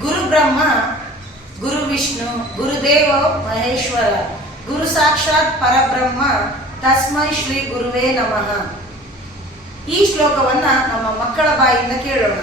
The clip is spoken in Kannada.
ಗುರು ಬ್ರಹ್ಮ, ಗುರು ವಿಷ್ಣು, ಗುರುದೇವ ಮಹೇಶ್ವರ, ಗುರು ಸಾಕ್ಷಾತ್ ಪರಬ್ರಹ್ಮ, ತಸ್ಮೈ ಶ್ರೀ ಗುರುವೇ ನಮಃ. ಈ ಶ್ಲೋಕವನ್ನ ನಮ್ಮ ಮಕ್ಕಳ ಬಾಯಿಂದ ಕೇಳೋಣ.